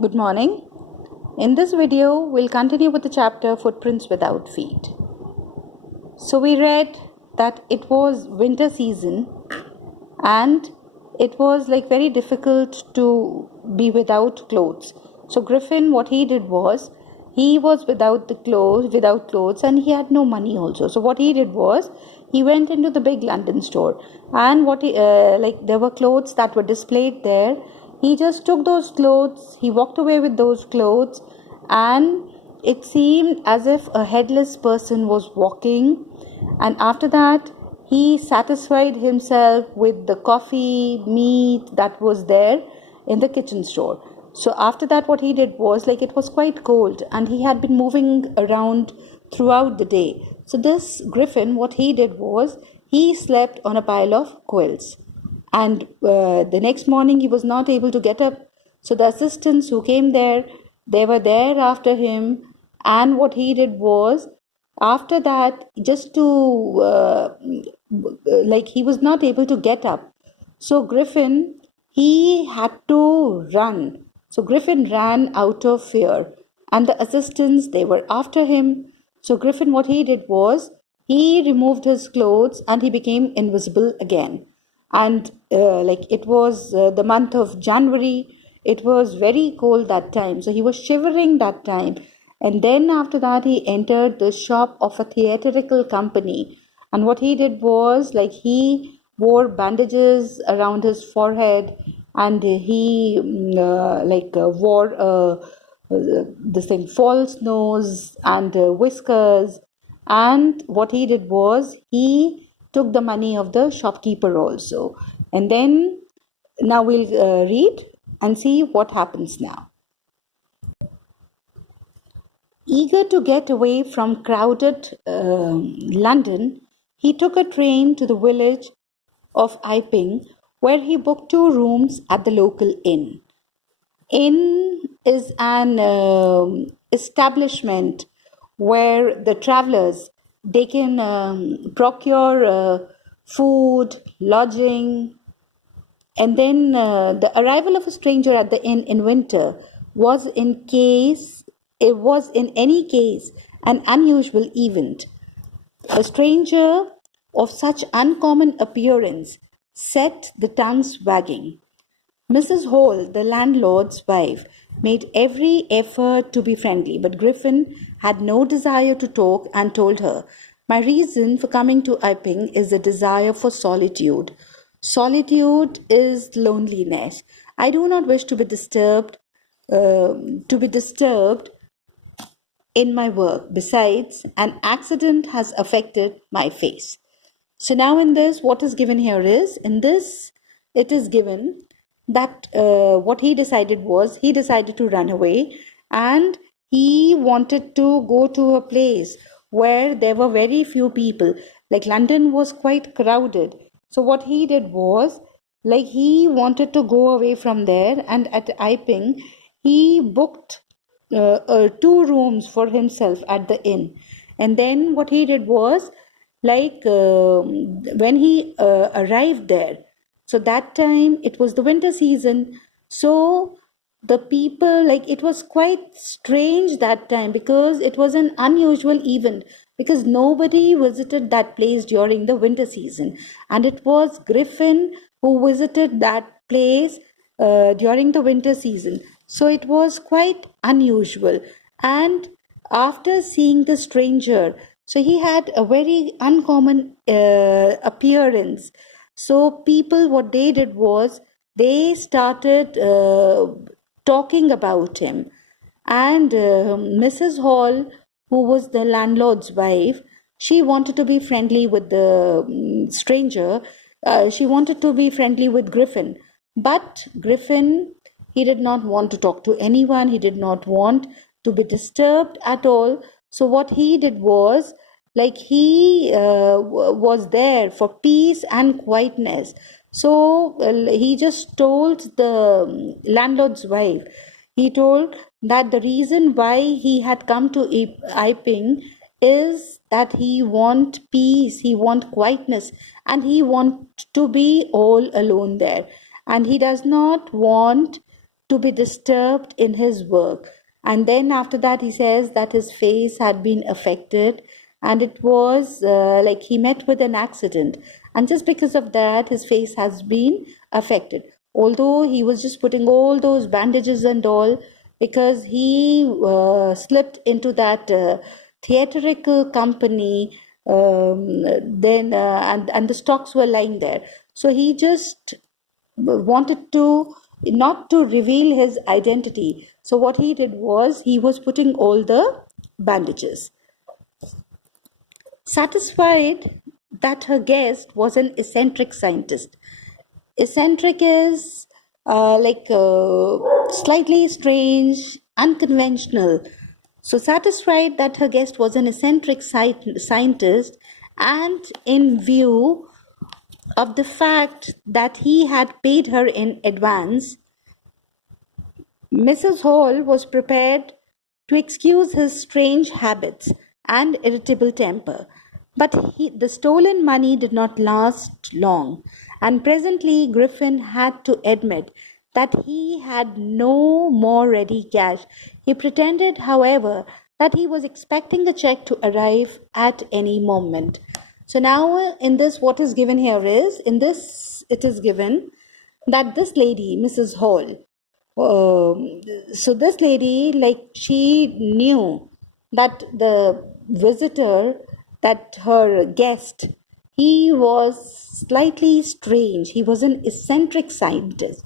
Good morning. In this video, we'll continue with the chapter Footprints Without Feet. So we read that it was winter season and it was like very difficult to be without clothes. So Griffin, what he did was he was without clothes, and he had no money also. So what he did was he went into the big London store, and there were clothes that were displayed there. He just took those clothes, he walked away with those clothes, and it seemed as if a headless person was walking. And after that, he satisfied himself with the coffee, meat that was there in the kitchen store. So after that, what he did was, like, it was quite cold and he had been moving around throughout the day. So this Griffin, what he did was he slept on a pile of quilts. And the next morning he was not able to get up. So the assistants who came there, they were there after him. And what he did was, after that, just to he was not able to get up. So Griffin, he had to run. So Griffin ran out of fear, and the assistants, they were after him. So Griffin, what he did was he removed his clothes and he became invisible again. And it was the month of January. It was very cold that time, so he was shivering that time. And then after that, he entered the shop of a theatrical company. And what he did was, like, he wore bandages around his forehead, and he wore this thing, false nose and whiskers. And what he did was he took the money of the shopkeeper also. And then now we'll read and see what happens now. Eager to get away from crowded London, he took a train to the village of Iping, where he booked 2 rooms at the local inn. Inn is an establishment where the travelers, they can procure food, lodging, and then the arrival of a stranger at the inn in winter was in any case an unusual event. A stranger of such uncommon appearance set the tongues wagging. Mrs. Hall, the landlord's wife, made every effort to be friendly, but Griffin had no desire to talk and told her, "My reason for coming to Iping is a desire for solitude. Solitude is loneliness. I do not wish to be disturbed, uh, to be disturbed in my work. Besides, an accident has affected my face." So now in this, what is given here is, in this, it is given that what he decided was, he decided to run away, and he wanted to go to a place where there were very few people. Like, London was quite crowded. So what he did was, like, he wanted to go away from there, and at Iping, he booked 2 rooms for himself at the inn. And then what he did was, when he arrived there, so that time it was the winter season. So the people, like, it was quite strange that time, because it was an unusual event, because nobody visited that place during the winter season, and it was Griffin who visited that place during the winter season. So it was quite unusual. And after seeing the stranger, so he had a very uncommon appearance. So people, what they did was, they started talking about him. And Mrs. Hall, who was the landlord's wife, she wanted to be friendly with the stranger. She wanted to be friendly with Griffin. But Griffin, he did not want to talk to anyone. He did not want to be disturbed at all. So what he did was, like, he was there for peace and quietness. So he just told the landlord's wife, he told that the reason why he had come to Iping is that he want peace, he want quietness, and he want to be all alone there, and he does not want to be disturbed in his work. And then after that, he says that his face had been affected, and it was like he met with an accident. And just because of that, his face has been affected. Although he was just putting all those bandages and all, because he slipped into that theatrical company, then and the stocks were lying there. So he just wanted to not to reveal his identity. So what he did was he was putting all the bandages. Satisfied that her guest was an eccentric scientist. Eccentric is slightly strange, unconventional. So satisfied that her guest was an eccentric scientist, and in view of the fact that he had paid her in advance, Mrs. Hall was prepared to excuse his strange habits and irritable temper. But the stolen money did not last long, and presently Griffin had to admit that he had no more ready cash. He pretended, however, that he was expecting the check to arrive at any moment. So now in this, what is given here is, in this it is given that this lady, Mrs. Hall, so this lady, like, she knew that the visitor, that her guest, he was slightly strange. He was an eccentric scientist.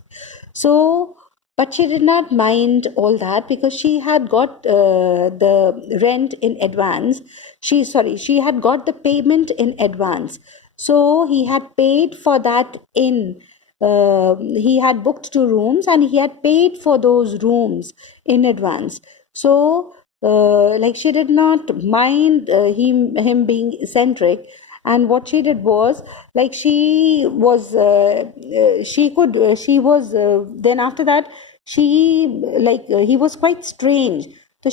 So, but she did not mind all that because she had got the rent in advance. She had got the payment in advance. So he had paid for that in. He had booked 2 rooms and he had paid for those rooms in advance. So, like, she did not mind him being eccentric. And what she did was, like, she was then after that, he was quite strange. So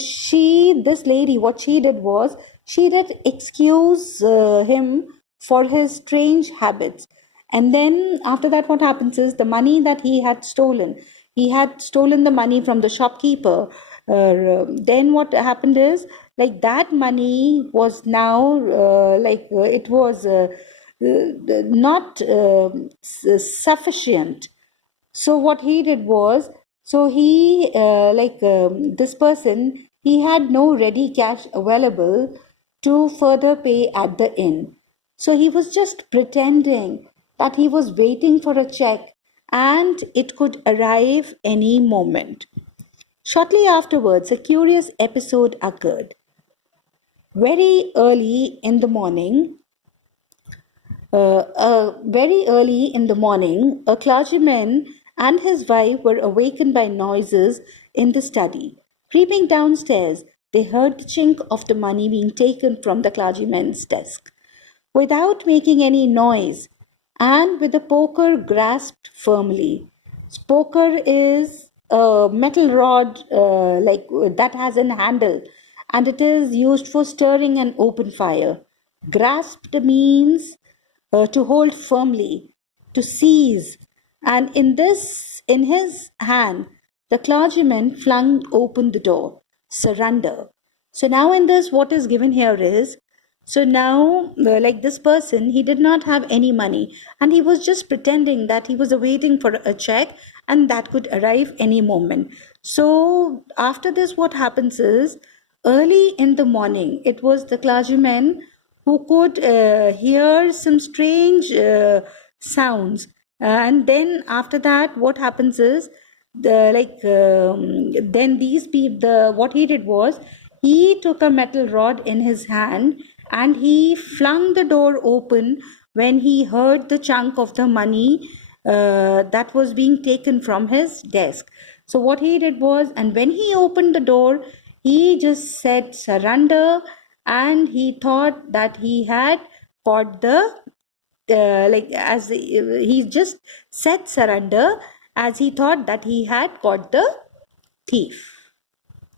this lady, what she did was, she did excuse him for his strange habits. And then after that, what happens is, the money that he had stolen the money from the shopkeeper. Then what happened is, like, that money was now it was not sufficient. So what he did was, so he this person, he had no ready cash available to further pay at the inn. So he was just pretending that he was waiting for a check and it could arrive any moment. Shortly afterwards, a curious episode occurred. Very early in the morning, a clergyman and his wife were awakened by noises in the study. Creeping downstairs, they heard the chink of the money being taken from the clergyman's desk. Without making any noise, and with the poker grasped firmly. Poker is a metal rod that has a handle, and it is used for stirring an open fire. Grasped means to hold firmly, to seize. And in his hand, the clergyman flung open the door. Surrender. So now in this, what is given here is, so now, this person, he did not have any money and he was just pretending that he was awaiting for a check and that could arrive any moment. So after this, what happens is, early in the morning, it was the clergyman who could hear some strange sounds. And then after that, what happens is, then these people, what he did was, he took a metal rod in his hand and he flung the door open when he heard the chunk of the money that was being taken from his desk. So what he did was, and when he opened the door, he just said surrender, and he thought that he had caught he just said surrender as he thought that he had caught the thief.